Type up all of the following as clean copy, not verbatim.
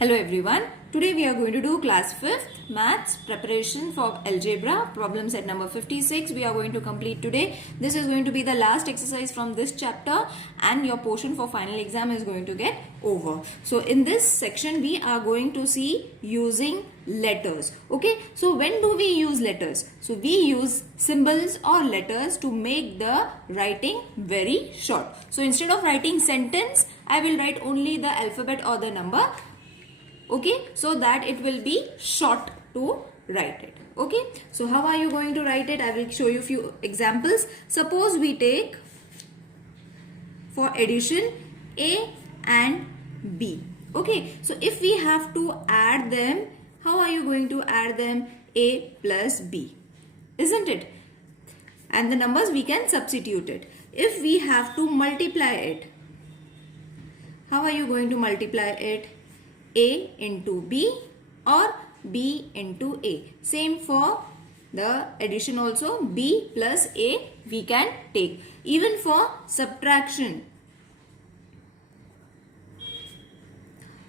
Hello everyone. Today we are going to do class 5th maths preparation for algebra problem set number 56. We are going to complete today. This is going to be the last exercise from this chapter and your portion for final exam is going to get over. So in this section we are going to see using letters. Okay, so when do we use letters? So we use symbols or letters to make the writing very short. So instead of writing sentence, I will write only the alphabet or the number. Okay, so that it will be short to write it. Okay, so how are you going to write it? I will show you a few examples. Suppose we take for addition A and B. Okay, so if we have to add them, how are you going to add them? A plus B, isn't it? And the numbers we can substitute it. If we have to multiply it, how are you going to multiply it? A into B or B into A. Same for the addition also, B plus A we can take. Even for subtraction,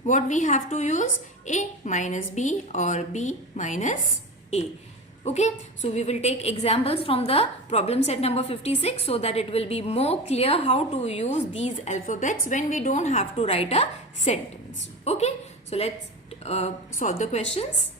what we have to use? A minus B or B minus A. Okay, so we will take examples from the problem set number 56 so that it will be more clear how to use these alphabets when we don't have to write a sentence. Okay, so let's solve the questions.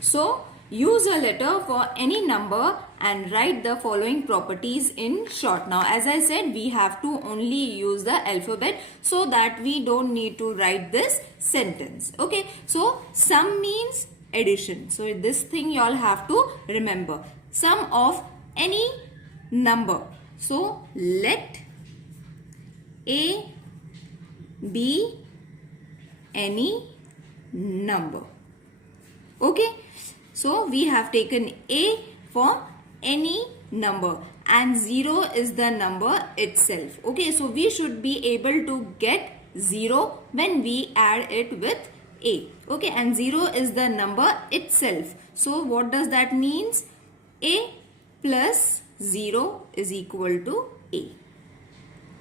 So use a letter for any number and write the following properties in short. Now as I said, we have to only use the alphabet so that we don't need to write this sentence. Okay, so sum means addition. So this thing you all have to remember. Sum of any number. So let A be any number. Okay, so we have taken A for any number and 0 is the number itself. Okay, so we should be able to get 0 when we add it with A. Okay, and 0 is the number itself. So what does that means? A plus 0 is equal to A.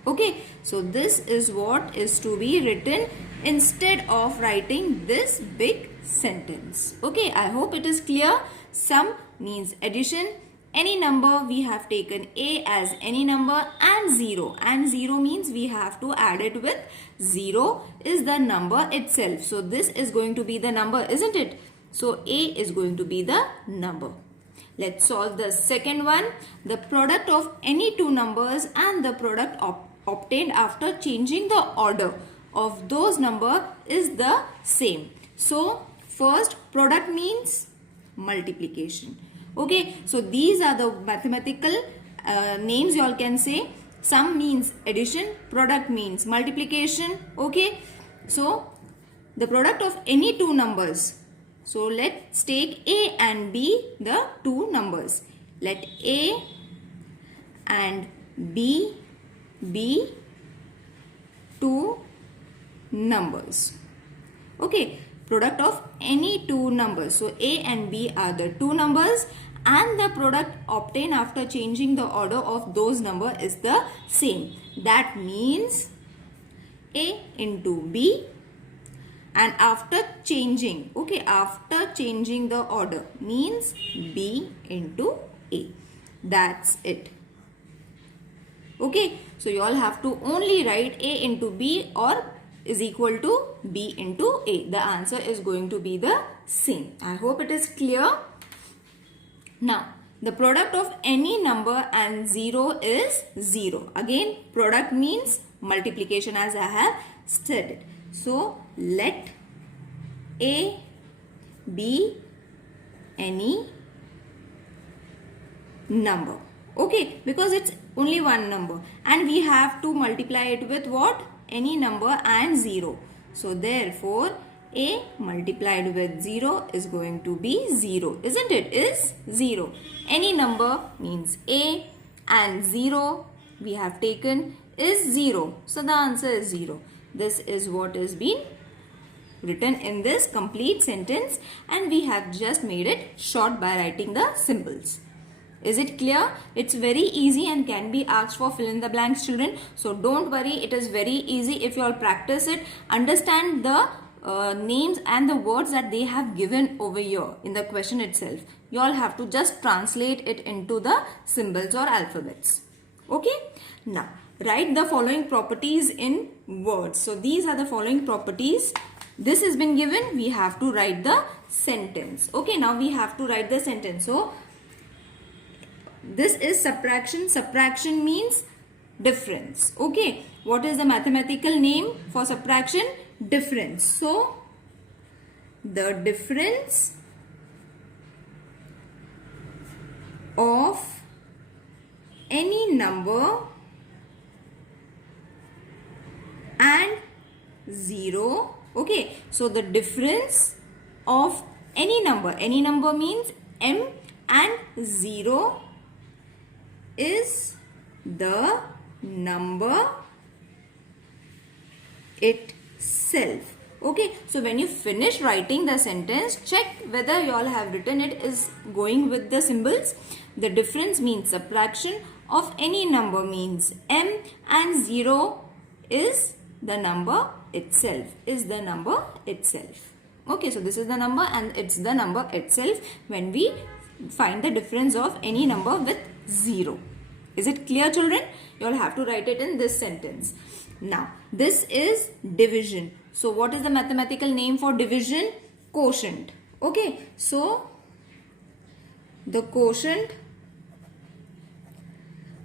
Okay, so this is what is to be written instead of writing this big sentence. Okay, I hope it is clear. Sum means addition. Any number we have taken A as any number and 0. And 0 means we have to add it with 0 is the number itself. So this is going to be the number, isn't it? So A is going to be the number. Let's solve the second one. The product of any two numbers and the product obtained after changing the order of those number is the same. So first, product means multiplication. Okay, so these are the mathematical names you all can say. Sum means addition, product means multiplication. Okay, so the product of any two numbers. So let's take A and B, the two numbers. Let A and B be two numbers. Okay, product of any two numbers. So A and B are the two numbers and the product obtained after changing the order of those numbers is the same. That means A into B, and after changing, okay, after changing the order means B into A. That's it. Okay, so you all have to only write A into B or is equal to B into A. The answer is going to be the same. I hope it is clear. Now, the product of any number and 0 is 0. Again, product means multiplication as I have stated. So, let A be any number. Okay, because it's only one number and we have to multiply it with what? Any number and 0. So therefore A multiplied with 0 is going to be 0, isn't it? Is 0. Any number means A and 0 we have taken is 0. So the answer is 0. This is what is being written in this complete sentence and we have just made it short by writing the symbols. Is it clear? It's very easy and can be asked for fill in the blanks, children. So don't worry, it is very easy if you all practice it. Understand the names and the words that they have given over here in the question itself. You all have to just translate it into the symbols or alphabets. Okay. Now, write the following properties in words. So, these are the following properties. This has been given. We have to write the sentence. Okay. Now, we have to write the sentence. So, this is subtraction. Subtraction means difference. Okay. What is the mathematical name for subtraction? Difference. So, the difference of any number and 0. Okay. So, the difference of any number means m and 0 is the number itself. Okay, so when you finish writing the sentence, check whether you all have written it is going with the symbols. The difference means subtraction of any number means m, and 0 is the number itself. Okay, so this is the number and it's the number itself when we find the difference of any number with 0. Is it clear, children? You all have to write it in this sentence. Now, this is division. So, what is the mathematical name for division? Quotient. Okay. So, the quotient.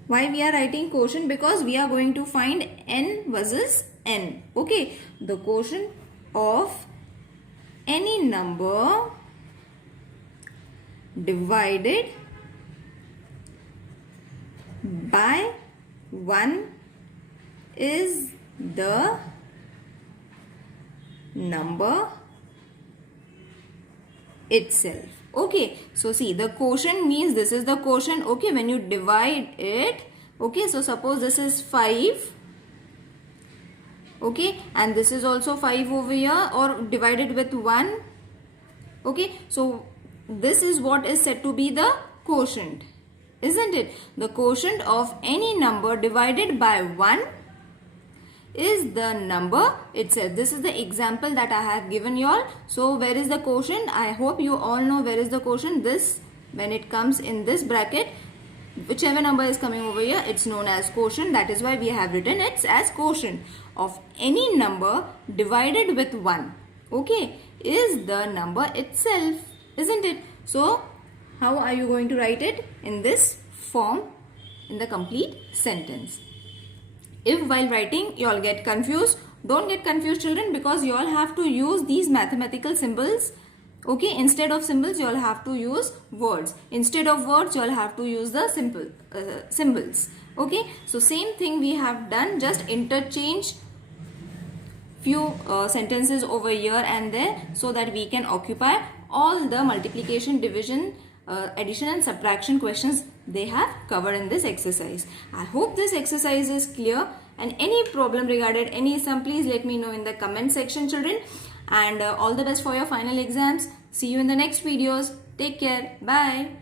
Why we are writing quotient? Because we are going to find n versus n. Okay. The quotient of any number divided by 1 is the number itself. Okay, so see, the quotient means this is the quotient. Okay, when you divide it, okay, so suppose this is 5, okay, and this is also 5 over here, or divided with 1. Okay, so this is what is said to be the quotient, isn't it? The quotient of any number divided by 1 is the number itself. This is the example that I have given you all. So, where is the quotient? I hope you all know where is the quotient. This, when it comes in this bracket, whichever number is coming over here, it's known as quotient. That is why we have written it as quotient of any number divided with 1. Okay, is the number itself, isn't it? So, how are you going to write it? In this form, in the complete sentence. If while writing you all get confused, don't get confused, children, because you all have to use these mathematical symbols. Okay, instead of symbols you all have to use words. Instead of words you all have to use the symbols. Okay, so same thing we have done, just interchange few sentences over here and there so that we can occupy all the multiplication, division, addition and subtraction questions they have covered in this exercise. I hope this exercise is clear, and any problem regarding any sum, please let me know in the comment section, children. And all the best for your final exams. See you in the next videos. Take care. Bye.